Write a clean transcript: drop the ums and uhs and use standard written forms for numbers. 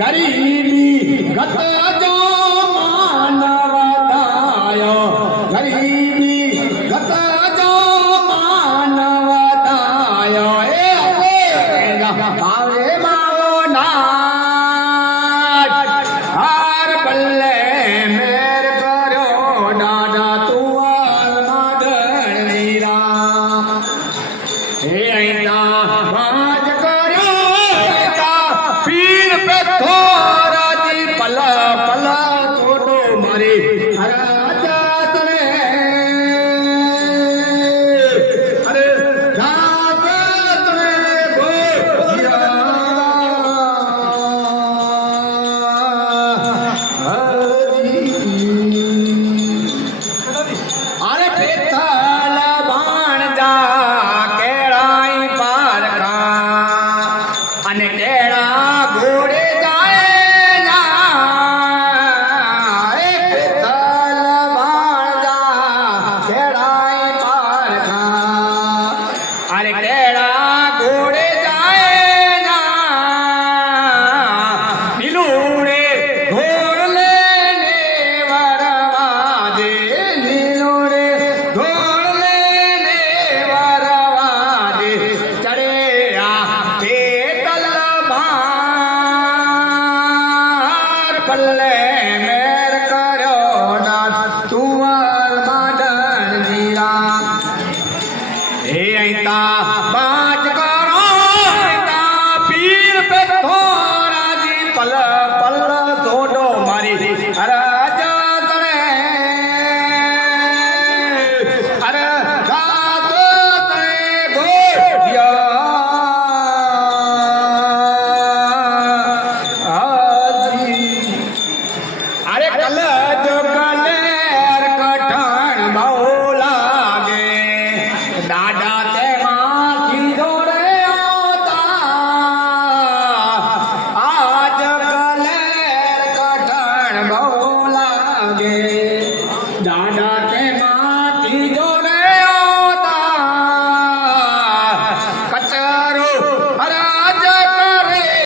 गरीबी गत जो मानवतायो गरीबी गत जो मानवतायो आवे माओ नाच हार बल्ले मेर करो दादा तू मागणी राम हे ऐना राज करो पीर पे थोड़ा जी पला पला छोटो मारे राजा तने अरे राजा तने बोलिया अरे पेथल बाण जा केड़ाई पार का अने केड़ा घोड़े जाए ना पेथल बाण जा केड़ाई पार का अरे केड़ा घोड़े जाए ना नीलूड़े घोड़ लेने वरवा दे नीलूड़े घोड़ लेने वरवा दे चढ़े आ पेतल भार पल्ले